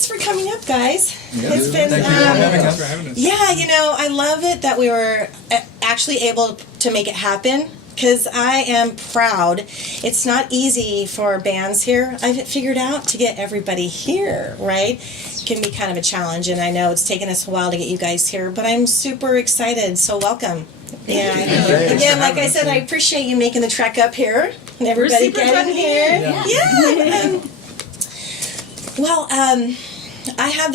thanks for coming up, guys. Yeah, it's been thank you for having us. Yeah, I love it that we were actually able to make it happen. Because I am proud. It's not easy for bands here, I've figured out, to get everybody here, right? It can be kind of a challenge, and I know it's taken us a while to get you guys here, but I'm super excited, so welcome. Yeah. Again, like I said, I appreciate you making the trek up here, and everybody getting here. Yeah. I had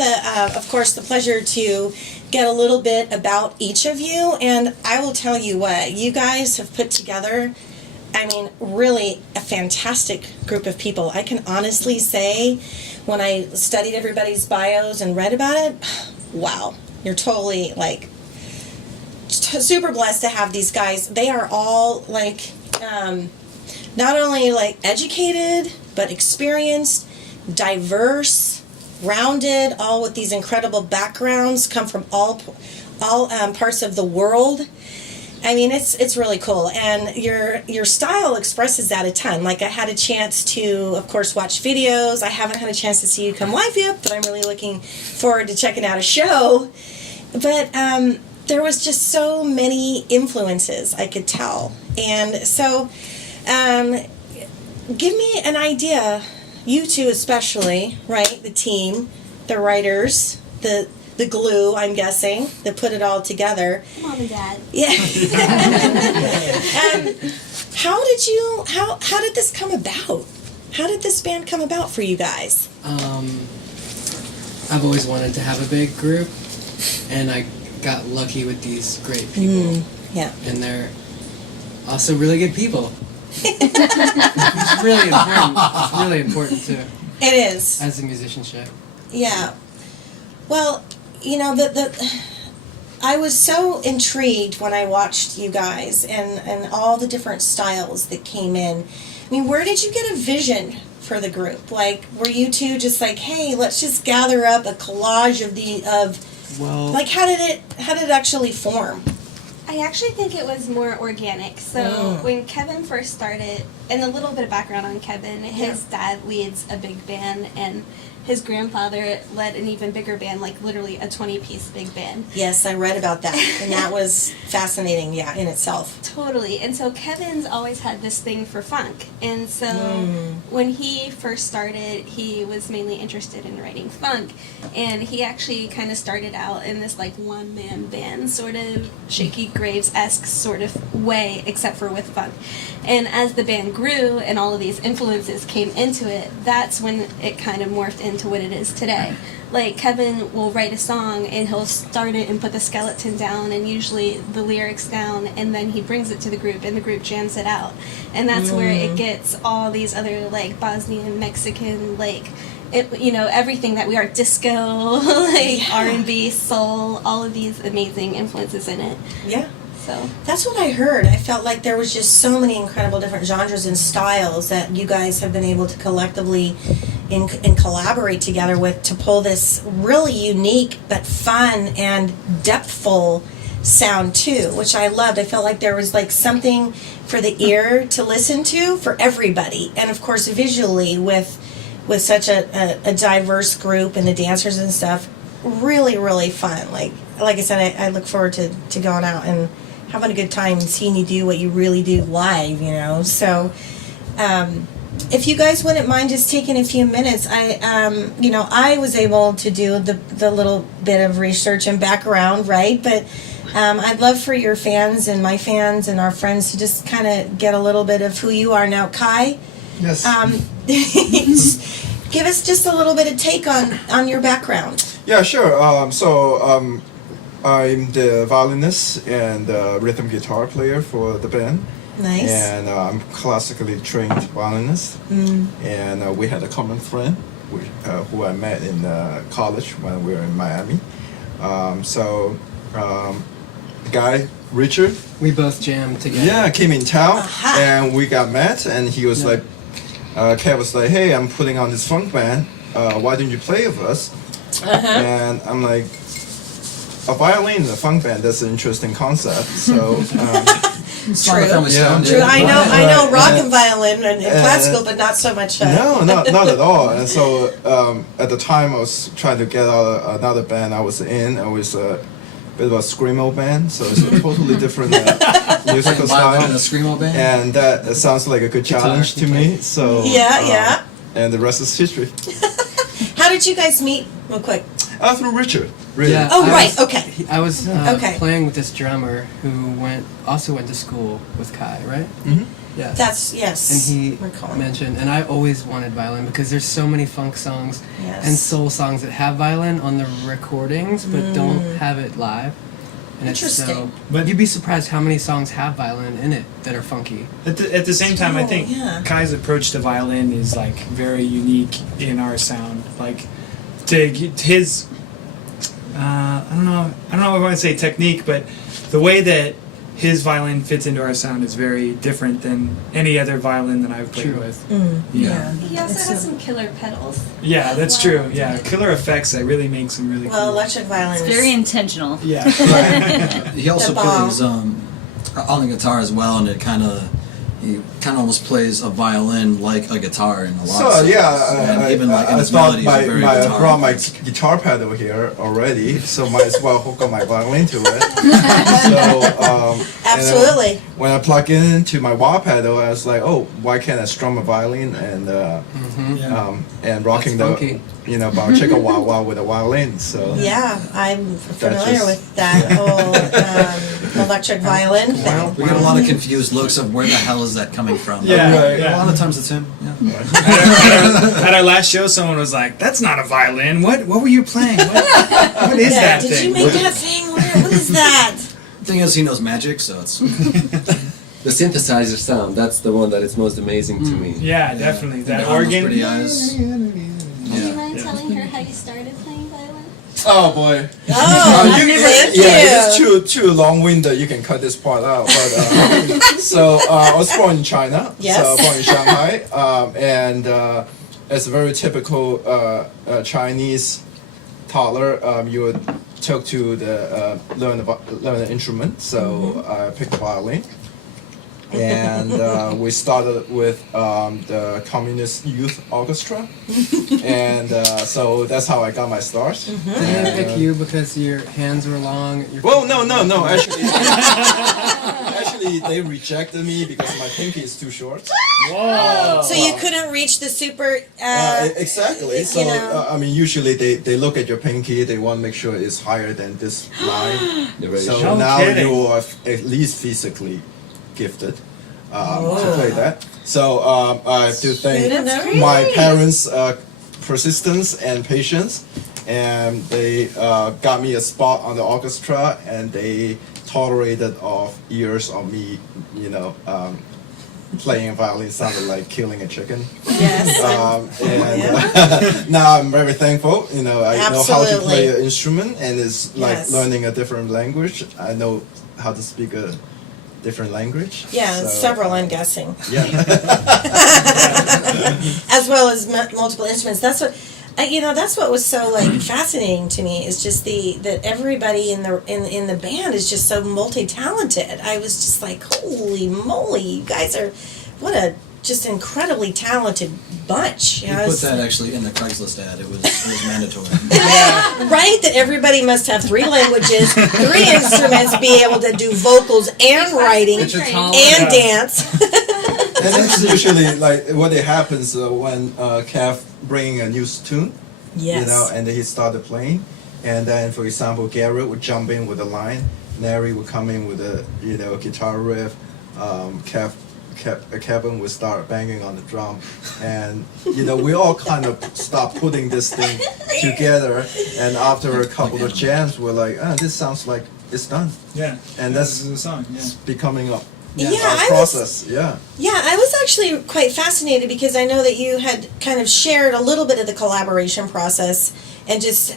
of course, the pleasure to get a little bit about each of you, and I will tell you what, you guys have put together, really a fantastic group of people. I can honestly say, when I studied everybody's bios and read about it, wow, you're totally, super blessed to have these guys. They are all, not only, educated, but experienced, diverse, rounded, all with these incredible backgrounds, come from all parts of the world. It's really cool, and your style expresses that a ton. I had a chance to, of course, watch videos. I haven't had a chance to see you come live yet, but I'm really looking forward to checking out a show. But there was just so many influences I could tell, and so give me an idea. You two especially, right? The team, the writers, the glue, I'm guessing, that put it all together. Mom and Dad. Yeah. How did this come about? How did this band come about for you guys? I've always wanted to have a big group, and I got lucky with these great people. Yeah. And they're also really good people. It's really important. It's really important too. It is. As a musicianship. Yeah. Well, I was so intrigued when I watched you guys and all the different styles that came in. Where did you get a vision for the group? Were you two just hey, let's just gather up a collage how did it actually form? I actually think it was more organic. So when Kevin first started, and a little bit of background on Kevin, his dad leads a big band, and his grandfather led an even bigger band, literally a 20-piece big band. Yes, I read about that, and that was fascinating, in itself. Totally. And so Kevin's always had this thing for funk. And so when he first started, he was mainly interested in writing funk. And he actually kind of started out in this one-man band, sort of Shaky Graves-esque sort of way, except for with funk. And as the band grew and all of these influences came into it, that's when it kind of morphed into what it is today. Kevin will write a song and he'll start it and put the skeleton down and usually the lyrics down, and then he brings it to the group and the group jams it out. And that's where it gets all these other Bosnian, Mexican, everything that we are, disco, R&B, soul, all of these amazing influences in it. Yeah. So that's what I heard. I felt like there was just so many incredible different genres and styles that you guys have been able to collectively and collaborate together with to pull this really unique but fun and depthful sound too, which I loved. I felt like there was something for the ear to listen to for everybody, and of course visually with such a diverse group and the dancers and stuff, really really fun. Like I said, I look forward to going out and having a good time and seeing you do what you really do live, So, if you guys wouldn't mind just taking a few minutes, I was able to do the little bit of research and background, right? But I'd love for your fans and my fans and our friends to just kind of get a little bit of who you are now. Kai? Yes. Give us just a little bit of take on your background. Yeah, sure. I'm the violinist and rhythm guitar player for the band. Nice. And I'm classically trained violinist. And we had a common friend who I met in college when we were in Miami. The guy, Richard. We both jammed together. Yeah, came in town and we got met, and he was Kev was like, hey, I'm putting on this funk band. Why don't you play with us? And I'm like, a violin in a funk band, that's an interesting concept. So It's not a family Yeah. stone, True. dude. I know rock Yeah. and violin and classical, but not so much. No, not at all. And so at the time, I was trying to get out another band I was in. I was a bit of a screamo band, so it's a totally different musical Violin in a style. screamo band. And that sounds like a good challenge to me. So Yeah. And the rest is history. How did you guys meet? Real quick. Through Richard, really. Yeah, Oh, I right, was- okay. I was Okay. playing with this drummer who also went to school with Kai, right? Mm-hmm. Yeah. That's yes. And he recall. mentioned, and I always wanted violin because there's so many funk songs Yes. and soul songs that have violin on the recordings but don't have it live. And Interesting. It's so, But- you'd be surprised how many songs have violin in it that are funky. At the same time, I Oh, think yeah. Kai's approach to violin is like very unique in our sound. Like to his, I don't know if I want to say technique, but the way that his violin fits into our sound is very different than any other violin that I've played True. with. Yeah. He also has some killer pedals. Yeah, as that's well. true. Yeah, killer effects that really makes him really Well, cool. electric violin. It's very intentional. Yeah. He also The bomb. plays on the guitar as well, and he kind of almost plays a violin like a guitar in a lot of So songs. yeah, and even like in I his thought melodies are very I guitar. brought my guitar pedal here already, so might as well hook up my violin to it. So Absolutely. and when I plug in into my wah pedal, I was like, oh, why can't I strum a violin and rocking That's the funky. bar chicka wah wah with a violin. So Yeah, I'm familiar just- with that whole electric violin thing. We get a lot of confused looks of where the hell is that coming from. Yeah, Right. yeah. A lot of times it's him. Yeah. At our last show, someone was like, "That's not a violin. What were you playing? What is Yeah, that did thing?" you make that thing? What is that? The thing is, he knows magic, so it's The synthesizer sound, that's the one that is most amazing to me. Yeah, definitely. That the almost organ. pretty eyes. Do you Yeah. mind telling her how you started playing violin? oh boy. Oh, Thank you. it's too long-winded. You can cut this part out. But so I was born in China. Yes. So born in Shanghai, and as a very typical Chinese toddler, you would talk to the learn an instrument. So I picked the violin. And we started with the Communist Youth Orchestra, and so that's how I got my start. Didn't they pick you because your hands were long? Well, no. Actually, they rejected me because my pinky is too short. Whoa. So you couldn't reach the super. Exactly. So you know. I mean, usually they look at your pinky. They want to make sure it's higher than this line. They're very So No now kidding. you are at least physically gifted to play that. So I have to thank That's great. my parents' persistence and patience, and they got me a spot on the orchestra, and they tolerated of years of me, playing a violin sounded like killing a chicken. Yes. And now I'm very thankful. I know how to play Absolutely. an instrument, and it's like Yes. learning a different language. I know how to speak a different language. Yeah, so, several, I'm guessing. Yeah. As well as multiple instruments. That's what. That's what was so fascinating to me is just that everybody in the band is just so multi-talented. I was just like, holy moly, you guys are what a just incredibly talented bunch. He put that actually in the Craigslist ad. It was mandatory. Right, that everybody must have 3 languages, 3 instruments, be able to do vocals and writing It's a tall and dance. And it's usually like what it happens when Kev bringing a new tune, Yes. and then he started playing, and then for example Garrett would jump in with a line, Neri would come in with a guitar riff, Kevin would start banging on the drum, and we all kind of start putting this thing together, and after a couple of jams we're like, this sounds like it's done, Yeah. and This that's is a song. Yeah. becoming a Yeah, our I was process. Yeah. Yeah, I was actually quite fascinated because I know that you had kind of shared a little bit of the collaboration process and just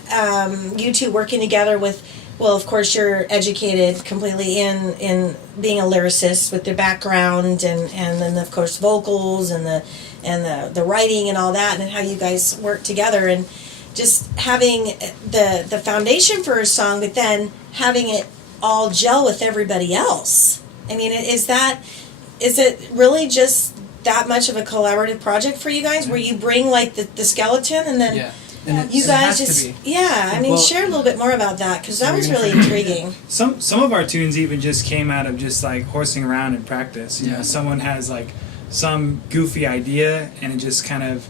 you two working together with, well, of course, you're educated completely in being a lyricist with your background and then, of course, vocals and the writing and all that and how you guys work together and just having the foundation for a song, but then having it all gel with everybody else. I mean, is it really just that much of a collaborative project for you guys, where you bring like the skeleton and then Yeah. And you it guys has to just be. I mean, Well- share a little bit more about that, because that We're was gonna really forget. intriguing. Some of our tunes even just came out of just like horsing around in practice. You know, Yeah. someone has like some goofy idea, and it just kind of,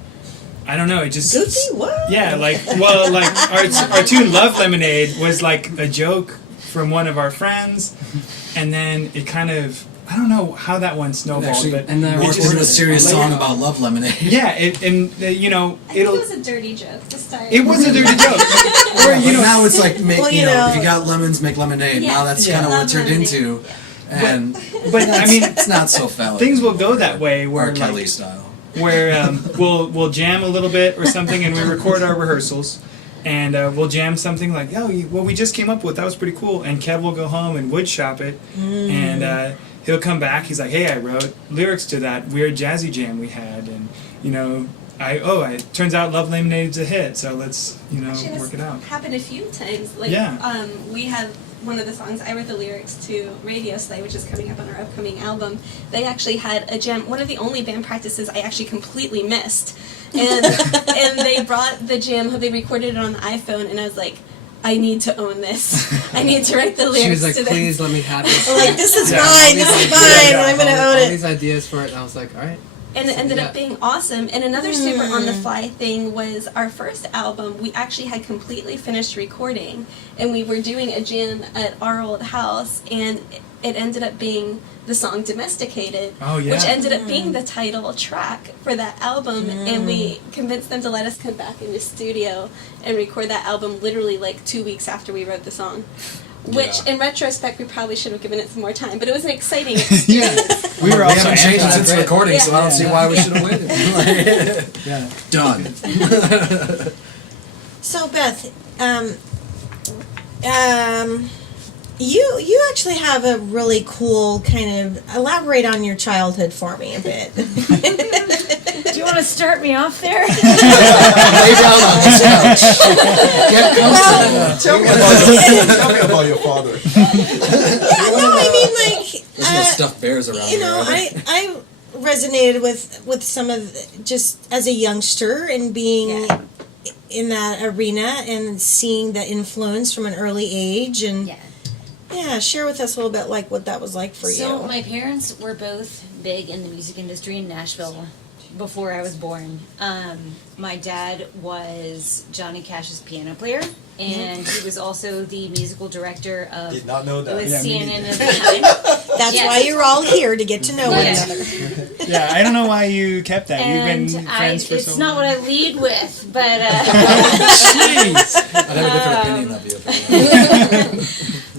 I don't know, it just Goofy? What? Yeah, like our tune "Love Lemonade" was like a joke from one of our friends, and then it kind of, I don't know how that one snowballed, Actually, but and then it Or just, a serious later song on. about love lemonade. yeah, you know, I think it'll. it was a dirty joke to start. It was a dirty joke. Or But you know, now it's like make Well, you you know, know- if you got lemons, make lemonade. Yeah. Now that's Yeah. kind of what it Love turned lemonade. into, and but I mean, it's not so valid. things will go that way where R. Kelly like, style. where we'll jam a little bit or something, and we record our rehearsals, and we'll jam something like, what we just came up with, that was pretty cool, and Kev will go home and wood shop it, and he'll come back, he's like, hey, I wrote lyrics to that weird jazzy jam we had, and you know, it turns out Love Lemonade's a hit, so let's Actually, work it this out. happened a few times. Like, Yeah. we have one of the songs, I wrote the lyrics to Radio Slay, which is coming up on our upcoming album. They actually had a jam, one of the only band practices I actually completely missed. And and they brought the jam, they recorded it on the iPhone, and I was like, I need to own this. I need to write the lyrics She was like, to this. please let me have this. Like, this is Yeah. mine, this is mine, I'm gonna all, own all it. these ideas for it, and I was like, all right. And it ended Yeah. up being awesome. And another super on the fly thing was our first album, we actually had completely finished recording, and we were doing a jam at our old house, and it ended up being the song Domesticated, Oh, yeah. which ended up being the title track for that album. And we convinced them to let us come back in the studio and record that album literally like 2 weeks after we wrote the song. Which, Yeah. in retrospect, we probably should have given it some more time, but it was an exciting experience. We were We also haven't changed it anti- since recording, so I don't see Yeah. why we should have waited. Yeah. Done. So Beth, you actually have a really cool kind of, elaborate on your childhood for me a bit. Do you want to start me off there? Lay down on this couch. Get comfortable. Tell me about your father. No, I mean, like, There's no stuffed bears around you know, here. I resonated with some of just as a youngster and being Yeah. in that arena and seeing the influence from an early age, and yeah, share with us a little bit like what that was like for So you. my parents were both big in the music industry in Nashville before I was born. My dad was Johnny Cash's piano player, and he was also the musical director of Did not know that. with Yeah, me CNN neither. at the time. That's Yes. why you're all here, to get to know one Yes. another. Yeah, I don't know why you kept that. And You've been friends for so it's long. not what I lead with, but Jeez. I'd have a different opinion of you.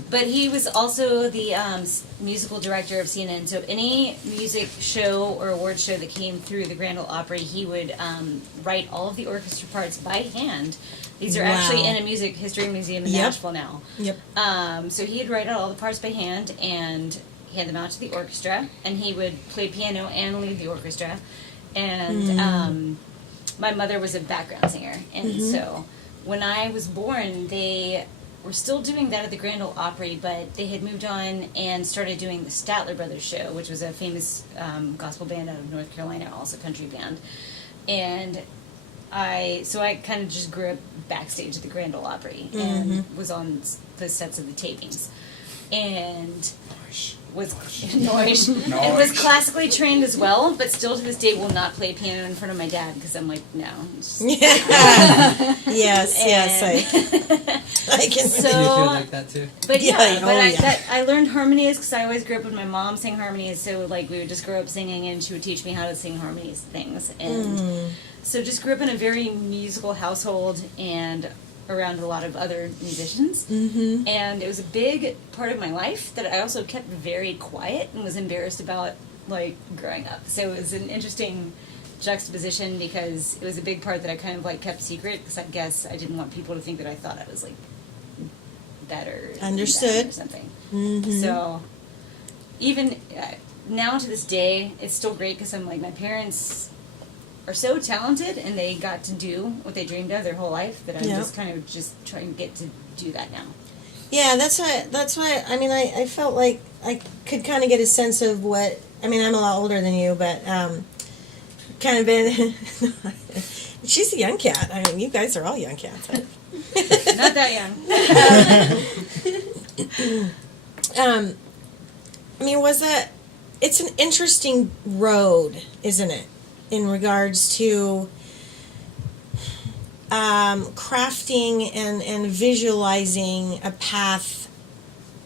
but he was also the musical director of CNN. So any music show or award show that came through the Grand Ole Opry, he would write all of the orchestra parts by hand. These are actually Wow. in a music history museum in Yep. Nashville now. Yep. So he'd write out all the parts by hand and hand them out to the orchestra, and he would play piano and lead the orchestra. And my mother was a background singer, and so when I was born, they were still doing that at the Grand Ole Opry, but they had moved on and started doing the Statler Brothers show, which was a famous gospel band out of North Carolina, also country band. And I kind of just grew up backstage at the Grand Ole Opry and was on the sets of the tapings, and was noise and was classically trained as well, but still to this day will not play piano in front of my dad because I'm like, no. it's just- Yes, I can. So- Do you feel like that too? But Yeah, yeah, oh, but yeah. I learned harmonies because I always grew up with my mom sang harmonies. So like we would just grow up singing, and she would teach me how to sing harmonies things. And so just grew up in a very musical household and around a lot of other musicians. Mm-hmm. And it was a big part of my life that I also kept very quiet and was embarrassed about, like growing up. So it was an interesting juxtaposition because it was a big part that I kind of like kept secret because I guess I didn't want people to think that I thought I was like better than Understood. them or something. So even now to this day, it's still great because I'm like, my parents are so talented and they got to do what they dreamed of their whole life that I'm Yeah. just kind of just trying to get to do that now. Yeah, that's why I mean I felt like I could kind of get a sense of what, I mean, I'm a lot older than you, but kind of been, she's a young cat. I mean, you guys are all young cats. Not that young. I mean, it's an interesting road, isn't it? In regards to crafting and visualizing a path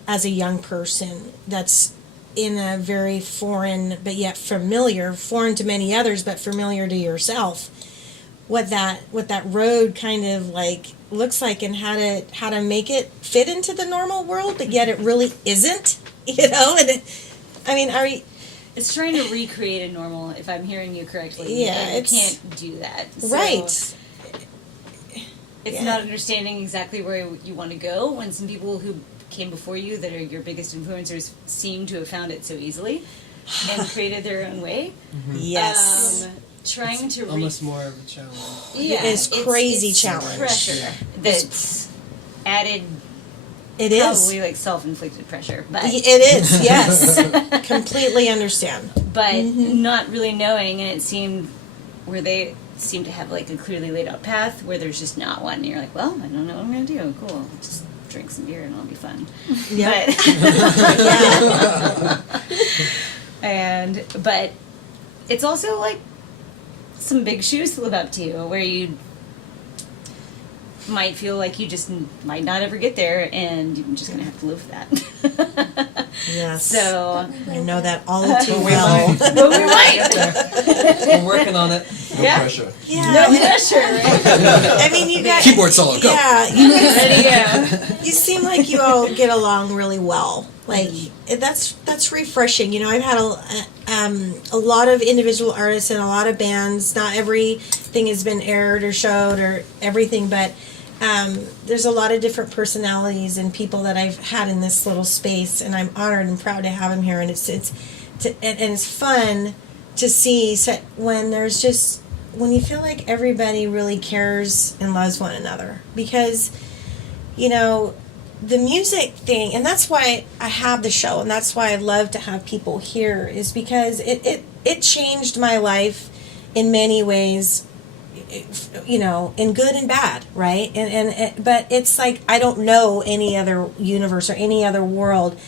as a young person that's in a very foreign but yet familiar, foreign to many others but familiar to yourself. What that road kind of like looks like, and how to make it fit into the normal world, but yet it really isn't. You know, and I mean, It's trying to recreate a normal, if I'm hearing you correctly. Yeah, and you can't do that. So right. It's not understanding exactly where you want to go when some people who came before you that are your biggest influencers seem to have found it so easily and created their own way. Yes. Trying to Almost more of a challenge. yeah, It's crazy it's challenge. pressure that's added. It is. Probably like self-inflicted pressure, but It is, yes. Completely understand. but not really knowing, and it seemed where they seem to have like a clearly laid out path where there's just not one. And you're like, well, I don't know what I'm gonna do. Cool, I'll just drink some beer and it'll be fun. Yeah. But it's also like some big shoes to live up to, where you might feel like you just might not ever get there, and you're just gonna have to live with that. Yes. So I know that all too well. but we might. We're working on it. No Yeah. pressure. Yeah. No pressure, right? I mean, you guys. Keyboard solo, go. Yeah, you guys. Ready to go. You seem like you all get along really well. Like that's refreshing. You know, I've had a lot of individual artists and a lot of bands. Not everything has been aired or showed or everything, but there's a lot of different personalities and people that I've had in this little space, and I'm honored and proud to have them here. And it's fun to see when there's just when you feel like everybody really cares and loves one another, because you know the music thing, and that's why I have the show, and that's why I love to have people here, is because it changed my life in many ways, you know, in good and bad, right? But it's like I don't know any other universe or any other world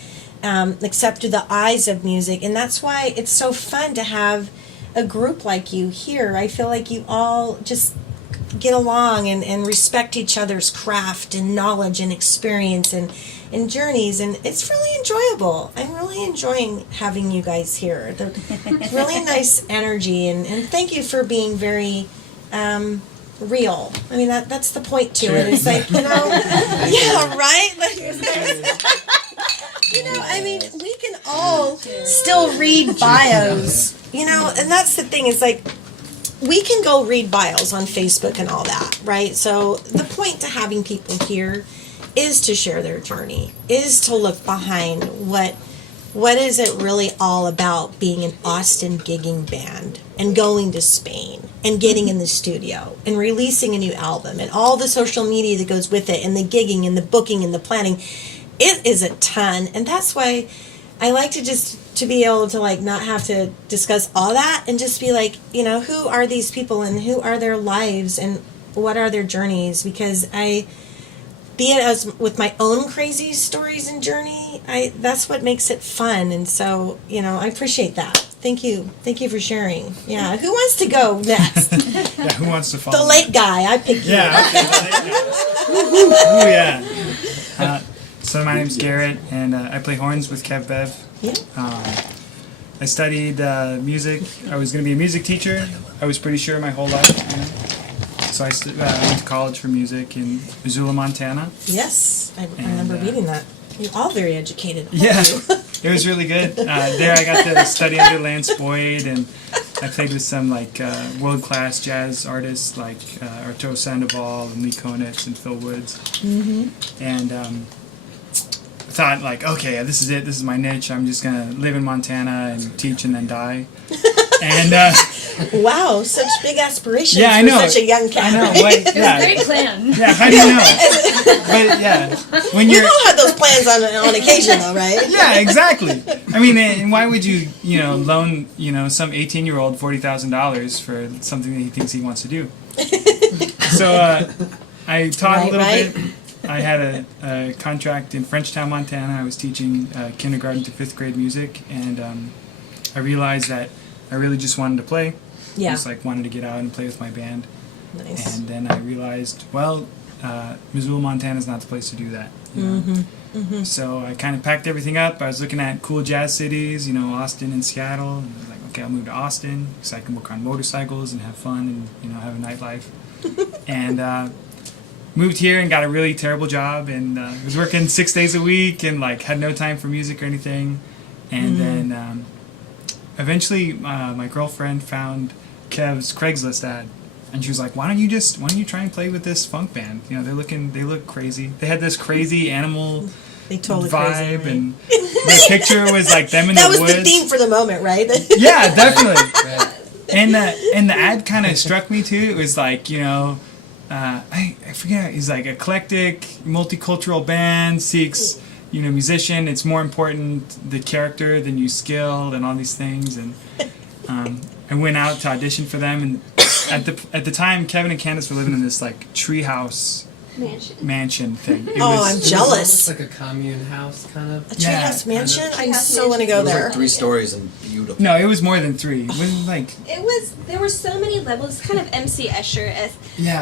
except through the eyes of music, and that's why it's so fun to have a group like you here. I feel like you all just get along and respect each other's craft and knowledge and experience and journeys, and it's really enjoyable. I'm really enjoying having you guys here. The really nice energy, and thank you for being very real. I mean, that's the point to it. It's like, you know, yeah, right? Like, you know, I mean, we can all still read bios, you know, and that's the thing, is like, we can go read bios on Facebook and all that, right? So the point to having people here is to share their journey, is to look behind what is it really all about being an Austin gigging band and going to Spain and getting in the studio and releasing a new album and all the social media that goes with it and the gigging and the booking and the planning. It is a ton, and that's why I like to be able to like not have to discuss all that and just be like, you know, who are these people and who are their lives and what are their journeys, because be it as with my own crazy stories and journey, that's what makes it fun. And so, you know, I appreciate that. Thank you for sharing. Yeah, who wants to go next? Yeah, who wants to follow? The late guy. I picked you. Yeah, okay, the late guy. Ooh, yeah. So my name's Garrett, and I play horns with Kev Bev. Yeah. I studied music. I was going to be a music teacher. I was pretty sure my whole life. You know? So I went to college for music in Missoula, Montana. Yes, I remember reading that. You're all very educated. Yeah, it was really good. There I got to study under Lance Boyd, and I played with some like world-class jazz artists like Arturo Sandoval and Lee Konitz and Phil Woods. Mm-hmm. And thought like, okay, this is it. This is my niche. I'm just gonna live in Montana and teach and then die. And Wow, such big aspirations Yeah, I for know. such a young cat. I know. right? Like, It was a yeah. great plan. Yeah. How do you know? But yeah, when We've you're all had those plans on occasion, though, right? yeah, exactly. I mean, and why would you loan some 18-year-old $40,000 for something that he thinks he wants to do? So I taught a little Right. bit. I had a contract in Frenchtown, Montana. I was teaching kindergarten to 5th grade music, and I realized that I really just wanted to play. Yeah. Just like wanted to get out and play with my band. Nice. And then I realized, well, Missoula, Montana is not the place to do that. You know? So I kind of packed everything up. I was looking at cool jazz cities, Austin and Seattle. And I was like, okay, I'll move to Austin because I can work on motorcycles and have fun and have a nightlife. And moved here and got a really terrible job and was working 6 days a week and had no time for music or anything. And then eventually my girlfriend found Kev's Craigslist ad. And she was like, why don't you try and play with this funk band? They look crazy. They had this crazy animal They totally vibe, crazy, right? and the picture was like them in That the was woods. the theme for the moment, right? Yeah, definitely. And the ad kind of struck me too. It was like, I forget. He's like eclectic, multicultural band seeks, musician. It's more important the character than you skill and all these things. And I went out to audition for them. And at the time, Kevin and Candace were living in this treehouse mansion thing. It Oh, was, I'm It was jealous. almost like a commune house, kind of. A Yeah, treehouse mansion? I Treehouse so want to mansion. go It was there. like 3 stories and beautiful. No, it was more than 3. It was There were so many levels, kind of MC Escher-esque. Yeah.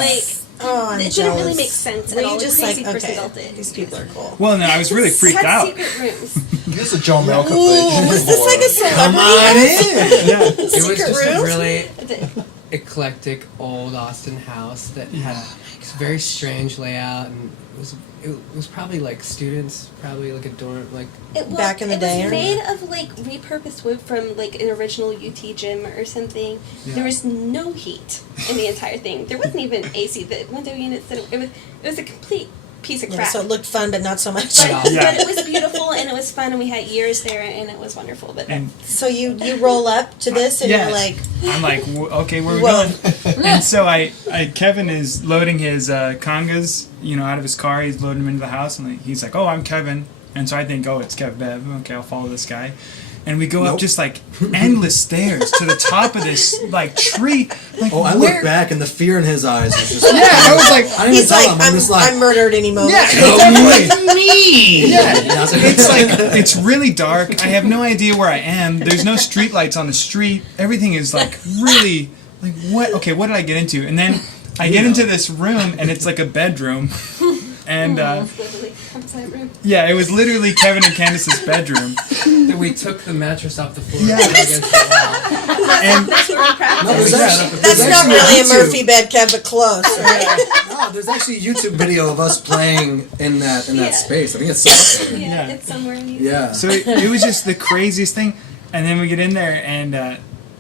Oh, I'm It jealous. didn't really make sense Were at you all. just The crazy like, person okay, built it. these people are cool. well, no, I was really freaked Had out. secret rooms. This is John Malkovich. Ooh, was this like a Come celebrity? on in. Yeah. It was Secret just a rooms? really The- eclectic old Austin house that had a very strange layout, and it was probably like students, probably like a dorm, like Back in the day, It or- was made of repurposed wood from an original UT gym or something. Yeah. There was no heat in the entire thing. There wasn't even AC. The window units. It was a complete piece of Yeah, crap. so it looked fun, but not so much. but, Yeah. but it was beautiful and it was fun and we had years there and it was wonderful. But And So you roll up to this and Yes. you're like, I'm like, okay, where are we Whoa. going? And so Kevin is loading his congas, out of his car. He's loading them into the house, and he's like, oh, I'm Kevin. And so I think, oh, it's Kev Bev. Okay, I'll follow this guy. And we go up Nope. just endless stairs to the top of this tree. Oh, I where? look back and the fear in his eyes was just. Yeah, I was like, I didn't even he's tell like, him. I'm just like. I'm murdered any moment. yeah, Oh, me. Yeah. Yeah, I was like, It's it's really dark. I have no idea where I am. There's no street lights on the street. Everything is really what? Okay, what did I get into? And then I get into this room, and it's like a bedroom. And literally outside room. yeah, it was literally Kevin and Candace's bedroom. that we took the mattress off the floor Yeah. and put it against the wall. And That's where we practiced. No, there's Yeah. actually, That's there's not actually really a YouTube. Murphy bed, Kev, but close, right? No, there's actually a YouTube video of us playing in that Yeah. space. I think it's something. Yeah, Yeah. it's somewhere in the Yeah. so it was just the craziest thing. And then we get in there, and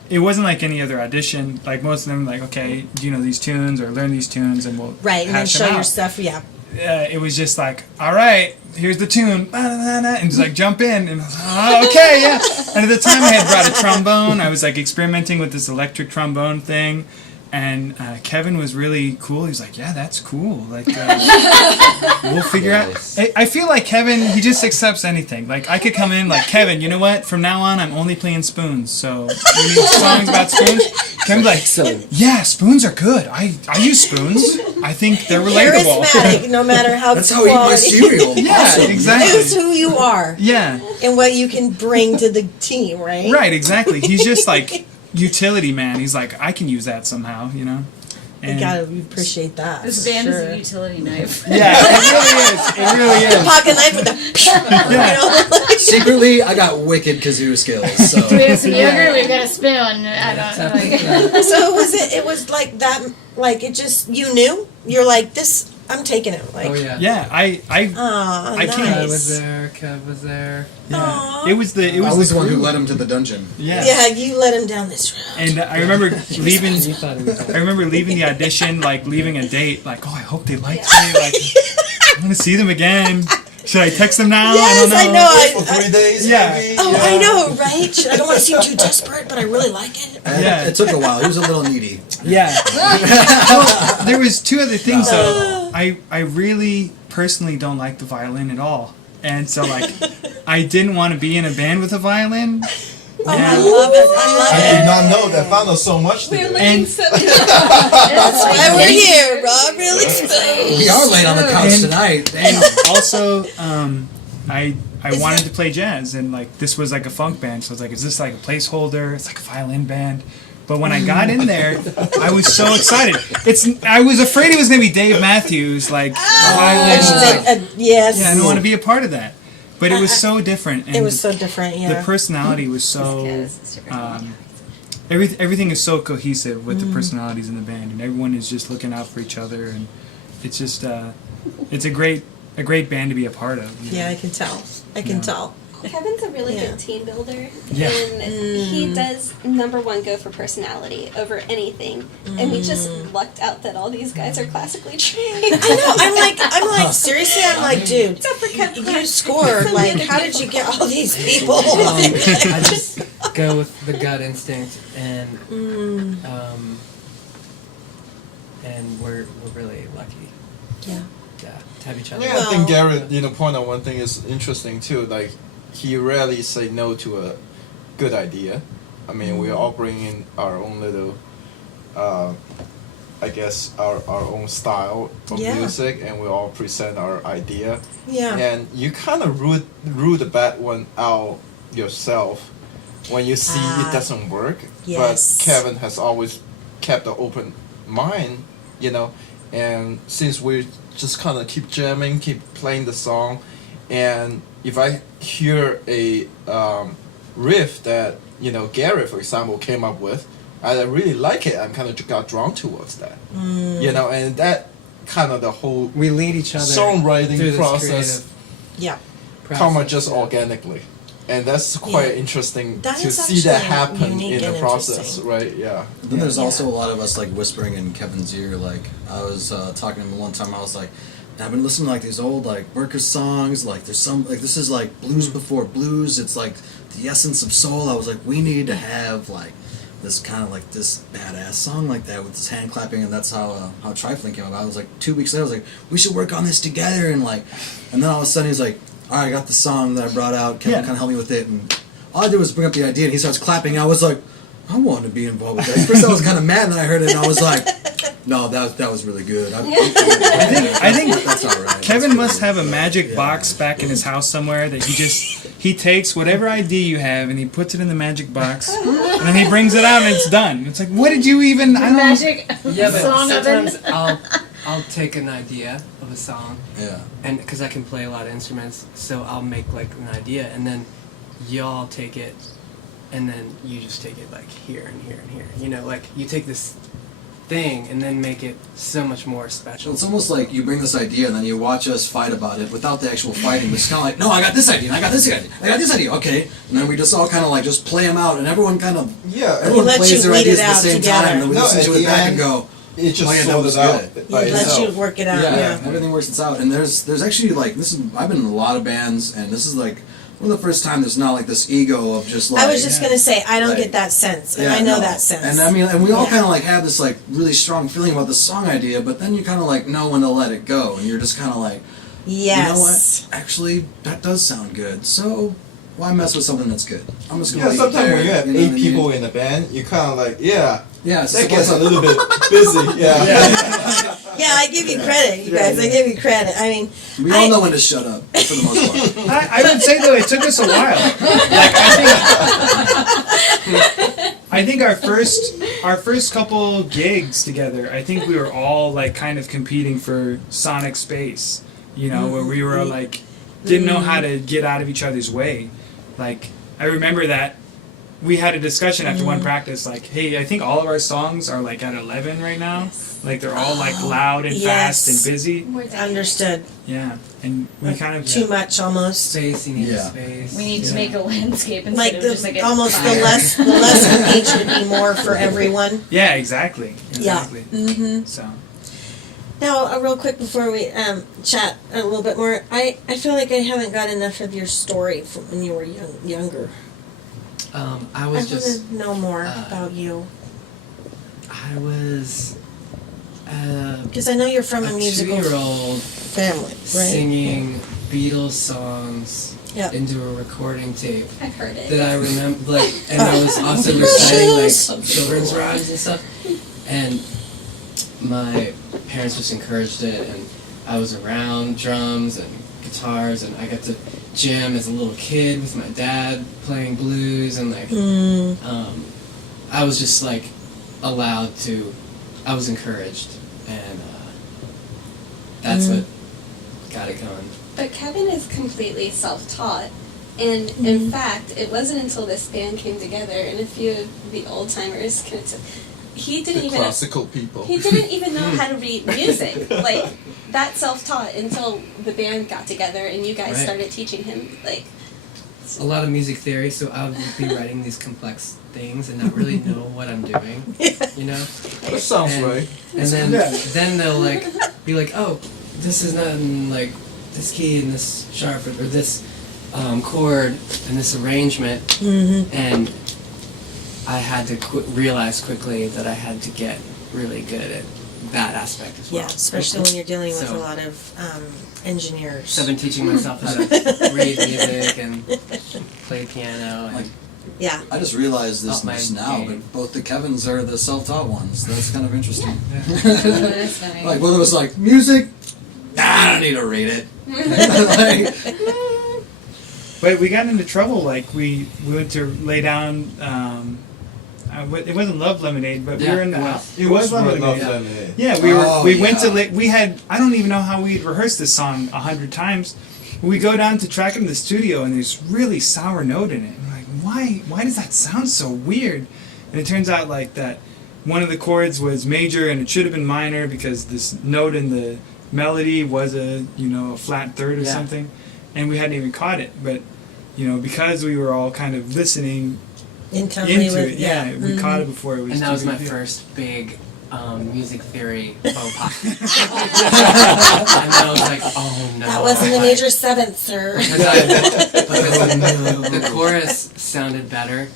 it wasn't like any other audition. Like most of them, okay, do you know these tunes or learn these tunes, and we'll Right, and then hash show them your out. stuff, yeah. It was just all right, here's the tune, and just jump in, and okay, yeah. And at the time, I had brought a trombone. I was experimenting with this electric trombone thing, and Kevin was really cool. He was like, "Yeah, that's cool. We'll figure Nice. out." I feel like Kevin, he just accepts anything. I could come in Kevin. You know what? From now on, I'm only playing spoons. So you need songs about spoons. Kevin's like, Excellent. yeah, spoons are good. I use spoons. I think they're relatable. Charismatic, no matter how That's how we eat my quality. cereal. Yeah, Awesome. exactly. It's who you are Yeah, and what you can bring to the team, right? right, exactly. He's just utility man. He's I can use that somehow, You And gotta appreciate that. This for band is sure. a utility knife. yeah, it really is. Pocket knife with the, Yeah. Secretly, I got wicked kazoo skills. So We have some yogurt. We've got a spoon. I don't know. So it was like that, it just, you knew? You're like, this, I'm taking it. Oh yeah. Yeah, I Aw, I nice. can't- I was there. Kev was there. yeah. Aw. It was the I was the one who crew. led him to the dungeon. Yeah. Yeah, you let him down this road. And I remember leaving. You thought it was. I remember leaving the audition, leaving a date, oh, I hope they liked me, I want to see them again. Should I text them now? Yes, I I don't know. Wait for 3 days, Yeah. maybe? Oh, yeah. I know, right? I don't want to seem too desperate, but I really like it. And Yeah. it took a while. He was a little needy. Yeah. Well, there was two other things though. I really personally don't like the violin at all, and so like I didn't want to be in a band with a violin. Oh, I love it. I love I it. did not know that found out so much We're today. learning so That's why we're here, Rob. Real exposed. We are late on the couch And- tonight. And Damn. also, I Is wanted that- to play jazz, and like this was like a funk band, so I was like, is this like a placeholder? It's like a violin band. But when I got in there, I was so excited. I was afraid it was gonna be Dave Matthews, like violin. Yes. Yeah, I don't want to be a part of that. But it was so different. And It was so different, yeah. the personality was so. Everything is so cohesive with the personalities in the band, and everyone is just looking out for each other, and it's just it's a great band to be a part of. you know? Yeah, I can tell. I can tell. Kevin's a really Yeah. good team builder, Yeah. and he does number one go for personality over anything. And we just lucked out that all these guys are classically trained. I know. I'm like, seriously. I'm like, dude, Except for Kevin. you scored. Like, how did you get all these people? I just go with the gut instinct, and we're really lucky. Yeah. Yeah, to have each other. Yeah, I think Garrett, point out one thing is interesting too. Like, he rarely say no to a good idea. I mean, we all bring in our own little, I guess, our own style of Yeah. music, and we all present our idea. Yeah. And you kind of rule the bad one out yourself when you see it doesn't work. Yes. But Kevin has always kept an open mind, and since we just kind of keep jamming, keep playing the song, and if I hear a riff that Gary, for example, came up with, I really like it. I'm kind of got drawn towards that, and that kind of the whole We lead each other songwriting through this process Yeah. come process, just yeah. organically, and that's quite Yeah. interesting That to is see that actually happen unique in and the process, interesting. right? Yeah. Then there's Yeah. also a lot of us like whispering in Kevin's ear. Like I was talking to him one time. I was like, I've been listening to like these old like worker songs. Like there's some like this is like blues before blues. It's like the essence of soul. I was like, we need to have like this kind of like this badass song like that with this hand clapping, and that's how Trifling came about. I was like 2 weeks later. I was like, we should work on this together, and then all of a sudden he's like, all right, I got the song that I brought out. Kevin kind of helped me with it, and all I did was bring up the idea, and he starts clapping. I was like, I want to be involved with that. At first I was kind of mad, and then I heard it, and I was like, no, that was really good. I think that's all right. Kevin must have a magic box back in his house somewhere that he takes whatever idea you have and he puts it in the magic box, and then he brings it out and it's done. It's like, what did you even? I don't. Magic Yeah, but song oven. sometimes I'll take an idea of a song, Yeah. and because I can play a lot of instruments, so I'll make like an idea, and then y'all take it, and then you just take it like here and here and here. Like you take this thing and then make it so much more special. It's almost like you bring this idea and then you watch us fight about it without the actual fighting. It's kind of like, no, I got this idea, and I got this idea, I got this idea, okay. And then we just all kind of like just play them out, and everyone kind of everyone let you plays their lead ideas it at the out same together. time, and then we No, listen at to the it back end, and go, It just Oh, yeah, that sorted was out good. by Let itself. you work it out. yeah, Yeah. everything works itself out. And there's actually like I've been in a lot of bands, and this is like one of the first time there's not like this ego of just like I was just gonna say I don't Like- get that sense, and Yeah, I know no. that sense. And I mean, and we all Yeah. kind of like have this like really strong feeling about the song idea, but then you kind of like know when to let it go, and you're just kind of like, yes. you know what? Actually, that does sound good. So why mess with something that's good? I'm just gonna Yeah, leave it sometimes there, when you have know 8 what I mean? people in a band, you kind of like, yeah, it's that gets a little bit busy. Yeah, I give you credit, you guys. I give you credit. I mean, we all know when to shut up for the most part. I would say though it took us a while. Like I think our first couple gigs together, I think we were all like kind of competing for sonic space, where we were like didn't know how to get out of each other's way. Like I remember that we had a discussion after one practice, like, hey, I think all of our songs are like at 11 right now. Like they're all like loud and fast yes. and busy. understood. Yeah, and we kind of Too much almost. Space, you need Yeah. space. We need to make a landscape instead Like of the just like a almost fire. the less from each would be more for everyone. Yeah, exactly. Yeah. Exactly. Mm-hmm. So Now, real quick before we chat a little bit more, I feel like I haven't got enough of your story from when you were younger. I was want just to know more about you. I was Because I know you're from a musical 2-year-old family, right? singing Beatles songs Yeah. into a recording tape I've heard it. that I remember, like, and I was also reciting like children's rhymes and stuff, and my parents just encouraged it, and I was around drums and guitars, and I got to jam as a little kid with my dad playing blues, and like I was just like allowed to, I was encouraged, and that's what got it going. But Kevin is completely self-taught. And in fact, it wasn't until this band came together, and a few of the old timers can he didn't The even classical people. he didn't even know how to read music. Like that self-taught until the band got together and you guys Right. started teaching him. Like A lot of music theory, so I would be writing these complex things and not really know what I'm doing, you know? That sounds And- right. And then they'll like be like, oh, this is not in like this key and this sharp or this chord and this arrangement, and I had to realize quickly that I had to get really good at that aspect as well. Yeah, especially when you're dealing with So- a lot of engineers. So I've been teaching myself how to read music and play piano and Yeah. I just realized this Up my just now, game. but both the Kevins are the self-taught ones. That's kind of interesting. That's funny. Like, one of us like, music? Nah, I don't need to read it. Like, But we got into trouble. Like we went to lay down. It wasn't Love Lemonade, but we Yeah, were in the it was. house. It was Love Lemonade. Lemonade. Yeah, we went to we had, I don't even know how we'd rehearsed this song 100 times. We go down to track it in the studio and there's really sour note in it. And we're like, why does that sound so weird? And it turns out like that one of the chords was major and it should have been minor because this note in the melody was a flat third or Yeah. something, and we hadn't even caught it. But because we were all kind of listening Intently into with, it, yeah, we caught it before it was. And that too was big my a deal. first big music theory faux pas. And I was like, oh no. That wasn't a major seventh, sir. Because the chorus sounded better,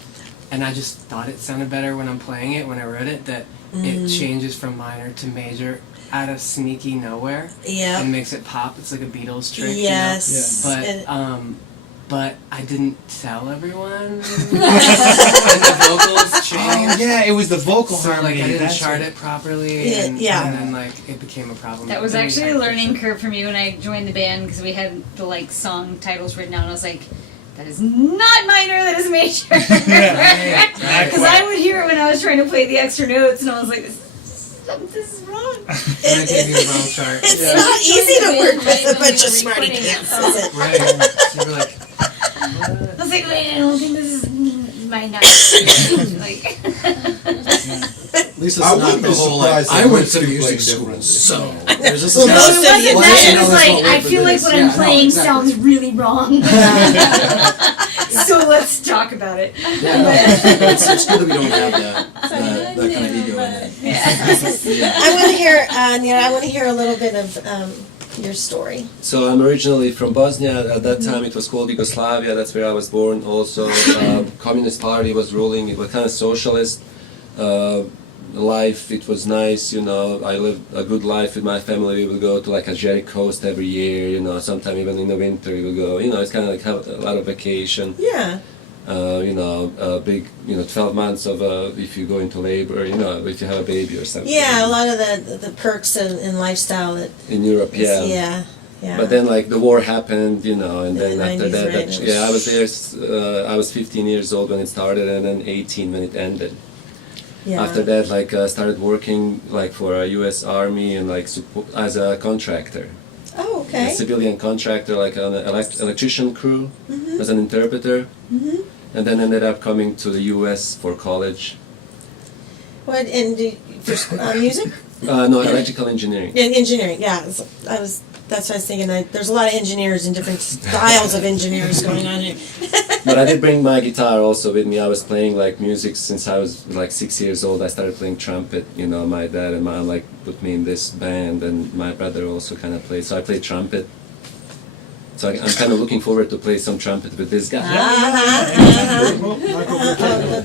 and I just thought it sounded better when I'm playing it, when I wrote it, that it changes from minor to major out of sneaky nowhere Yeah. and makes it pop. It's like a Beatles trick, Yes. you know? And- But I didn't tell everyone. And the vocals changed. Oh yeah, it was the vocal So harmony. like I didn't that's chart what- it properly, Yeah, and, yeah. and then like it became a problem. That was Then we actually had a to learning fix it. curve for me when I joined the band because we had the like song titles written down. I was like, that is not minor, that is major. Right. Because I would hear it when I was trying to play the extra notes, and I was like, this is wrong. And I gave you the wrong chart. It's Yeah. not easy to work with a When we bunch of were smarty recording pants, that is it? Right. So you were like, I was like, wait, I don't think this is my note. Like, at least it's I not wouldn't the be whole like, surprised I if went most to people music played school, differently. so there's just Well, this most kind of you it well, wasn't did. that. It was this like, won't I work for feel like this. what Yeah, I'm no, playing exactly. sounds really wrong. So let's talk about it. Yeah, no, it's good that we don't have that kind of ego in it. Yeah. I want to hear, Nira, I want to hear a little bit of your story. So I'm originally from Bosnia. At that time, it was called Yugoslavia. That's where I was born. Also, Communist Party was ruling. It was kind of socialist life. It was nice, you know. I lived a good life with my family. We would go to like Azeri Coast every year, you know. Sometime even in the winter, we would go. You know, it's kind of like have a lot of vacation. Yeah. Big, 12 months of if you go into labor, you know, if you have a baby or something. Yeah, a lot of the perks in lifestyle that In Europe, is, yeah. yeah. But then, like, the war happened, you know, and In then the after 90s, that, right? I was there. I was 15 years old when it started, and then 18 when it ended. yeah. After that, like, I started working like for a U.S. Army and like as a contractor, Oh, okay. a civilian contractor, like an electrician crew, as an interpreter, and then ended up coming to the U.S. for college. What for music? No, electrical engineering. In engineering, yeah. That's what I was thinking. There's a lot of engineers and different styles of engineers going on here. But I did bring my guitar also with me. I was playing like music since I was like 6 years old. I started playing trumpet. You know, my dad and mom like put me in this band, and my brother also kind of played. So I played trumpet. So I'm kind of looking forward to play some trumpet with this guy. Oh,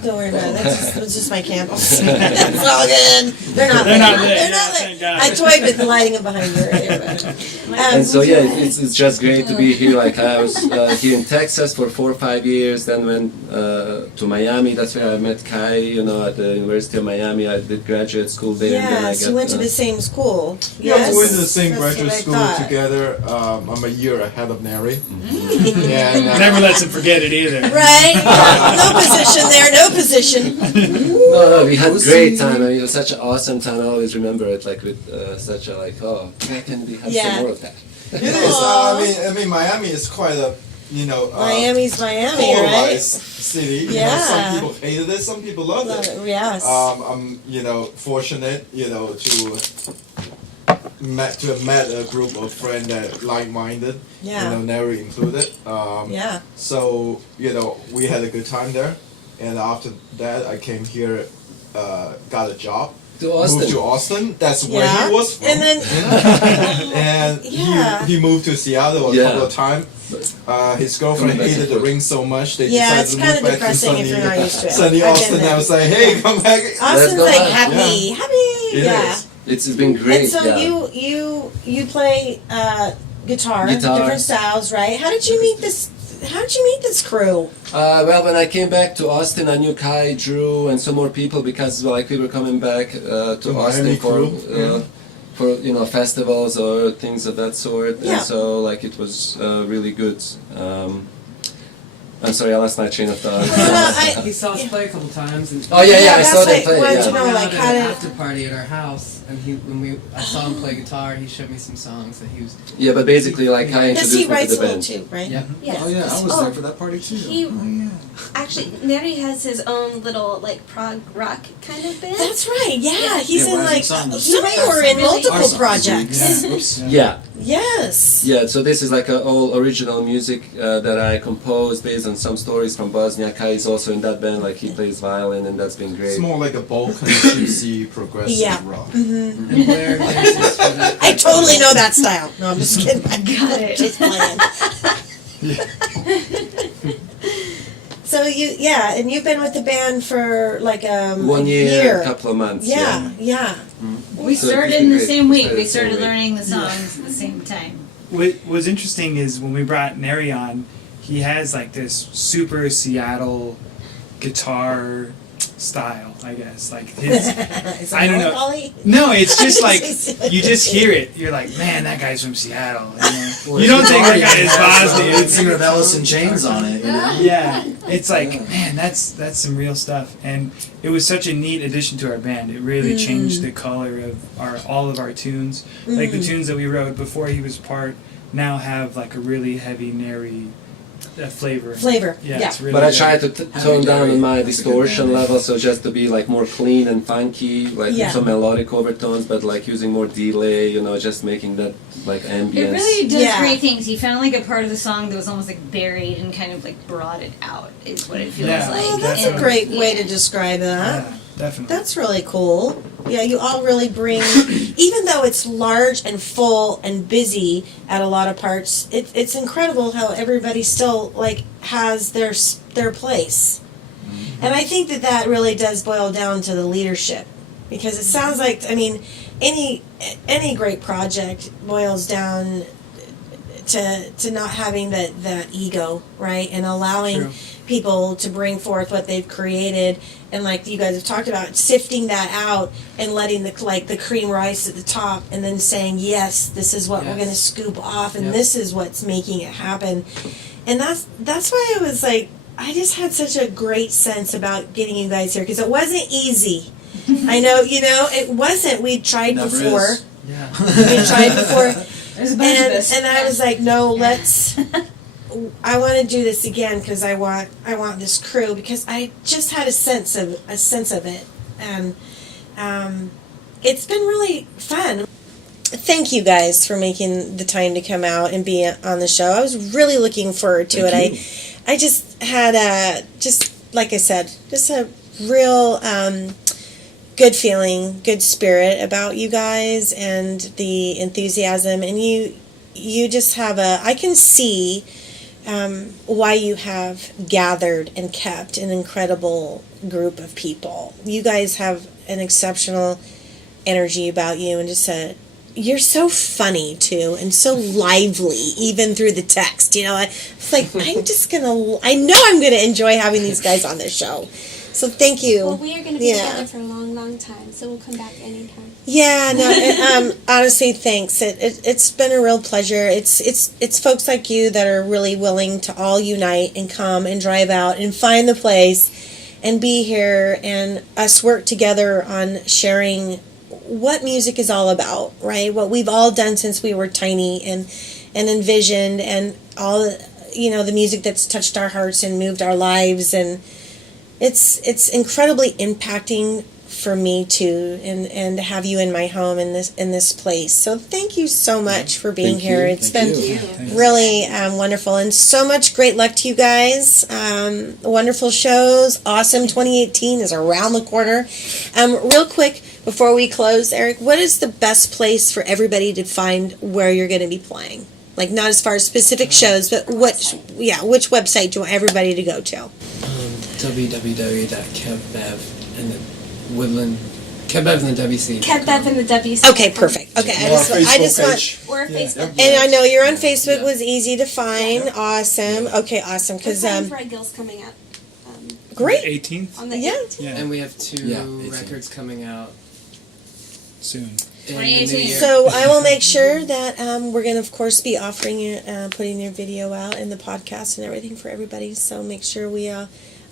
don't worry about it. That's just my candles. It's all good. They're not lit. They're not lit. I toyed with lighting them behind you earlier. And so yeah, it's just great to be here. Like I was here in Texas for 4 or 5 years, then went to Miami. That's where I met Kai. You know, at the University of Miami. I did graduate school there. And then I Yes, got, you went to the same school. Yeah, Yes, we went to the same that's graduate what I school thought. together. I'm a year ahead of Neri. And, Never lets him forget it either. Right? No position there, no position. No, we had a great time. I mean, it was such an awesome time. I always remember it like with such a like, oh, why can't we have Yeah. some more of that? it is. I mean, Miami is quite a, Miami's Miami, polarized right? city. You know, Yeah. some people hated it, some people loved Love it. it, yes. I'm, fortunate, to have met a group of friends that like-minded. Yeah. Neri included. Yeah. So, we had a good time there. And after that, I came here, got a job. To Austin. Moved to Austin. That's where Yeah. he was from. And then, And Yeah. he moved to Seattle a Yeah. couple of times. His girlfriend Coming back hated and the forth. rain so much they Yeah, decided it's to kinda move back to depressing if sunny, you're not used to it. sunny I've been Austin. there. I was like, hey, come back. Austin's go like back. happy, happy. It Yeah. is. It's been great. And so yeah. you play guitar, Guitar. different styles, right? How did you meet this? How did you meet this crew? Well, when I came back to Austin, I knew Kai, Drew, and some more people because like we were coming back to The Austin Miami for crew, yeah. for festivals or things of that sort, Yeah. and so like it was really good. I'm sorry, I lost my train of thought. Well, He saw us play a couple times. And Oh yeah, I that's saw them like, play. wanted Yeah. to know, we like, had how an did- after party at our house, and I saw him play guitar. He showed me some songs that he was. Yeah, but basically like Kai Because introduced he me to writes the a little band. too, right? Yeah. Yes. Oh yeah, I was Oh, there for that party too. he- Oh yeah. Actually, Neri has his own little like prog rock kind of band. That's right. Yeah, he's Yeah, in Rising like Sun. some He were writes in really multiple Our songs. projects. Yeah. Whoops. Yeah. Yes. Yeah, so this is like all original music that I composed based on some stories from Bosnia. Kai is also in that band, like he plays violin, and that's been great. It's more like a Balkan gypsy progressive Yeah. rock. And Blair dances for that. I totally know that style. No, I'm just kidding. I Got it. Just playing. So and you've been with the band for like 1 year, a couple of months. Yeah. We So started it's in the great. same week. Started We the same started week. learning the songs at the same time. What was interesting is when we brought Neri on, he has like this super Seattle guitar style, I guess. Like his Is I don't know. melancholy? No, it's just like Just- you just hear it. You're like, man, that guy's from Seattle. You, know? Well, You don't it's think that already guy is has, Bosnian. lead singer of Alice in Chains on it. You know? Yeah, it's like, man, that's some real stuff, and it was such a neat addition to our band. It really changed the color of all of our tunes. Like the tunes that we wrote before he was part now have like a really heavy Neri flavor. Flavor. Yeah, it's really But I good. tried to tone down on my That's a good distortion band. level, so just to be like more clean and funky, like Yeah. some melodic overtones, but like using more delay, just making that like ambience. It really does Yeah. great things. He found like a part of the song that was almost like buried and kind of like brought it out. Is what it feels Yeah. like. Oh, that's a Definitely. great way to Yeah. describe that. Yeah, definitely. That's really cool. Yeah, you all really bring, even though it's large and full and busy at a lot of parts, it's incredible how everybody still like has their place. And I think that really does boil down to the leadership, because it sounds like, I mean, any great project boils down to not having that ego, right, and allowing True. people to bring forth what they've created, and like you guys have talked about, sifting that out and letting the cream rise at the top, and then saying, yes, this is what we're Yes. going to scoop off, and Yep. this is what's making it happen. And that's why I was like, I just had such a great sense about getting you guys here, because it wasn't easy. I know, it wasn't. We'd tried Never before. is. Yeah. We tried before. There's a bunch of And, us. and I was like, no, I want to do this again, because I want this crew, because I just had a sense of it, and it's been really fun. Thank you guys for making the time to come out and be on the show. I was really looking forward to Thank it. you. I just had just like I said, just a real good feeling, good spirit about you guys and the enthusiasm. And you just have I can see why you have gathered and kept an incredible group of people. You guys have an exceptional energy about you, and just you're so funny too, and so lively, even through the text. It's like I know I'm gonna enjoy having these guys on this show. So thank you. Well, we are going to be together for a long, long time, so we'll come back anytime. Yeah, no, and, honestly, thanks. It's been a real pleasure. It's folks like you that are really willing to all unite and come and drive out and find the place and be here and us work together on sharing what music is all about, right? What we've all done since we were tiny and envisioned, and all the music that's touched our hearts and moved our lives, and it's incredibly impacting for me too, and to have you in my home in this place. So thank you so much for being here. It's been really wonderful, and so much great luck to you guys. Wonderful shows. Awesome. 2018 is around the corner. Real quick before we close, Eric, what is the best place for everybody to find where you're going to be playing? Like, not as far as specific shows, but which website do you want everybody to go to? www.kevbev and the Woodland. Kev Bev and the WC. Kev Bev and the WC. Okay, perfect. Okay, I just want. Or Facebook. And I know you're on Facebook. Was easy to find. Awesome. Okay, awesome. Because Red Gill's coming out. Great. 18th On the Yeah. 18th. Yeah. And we have two 18. records coming out soon. in the new 2018. year. So I will make sure that we're going to, of course, be offering you, putting your video out and the podcast and everything for everybody. So make sure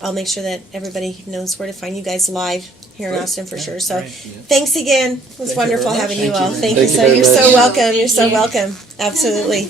I'll make sure that everybody knows where to find you guys live here in Austin for sure. So thanks again. It was wonderful having you all. Thank you. Thank you very You're so much. welcome. You're so welcome. Absolutely.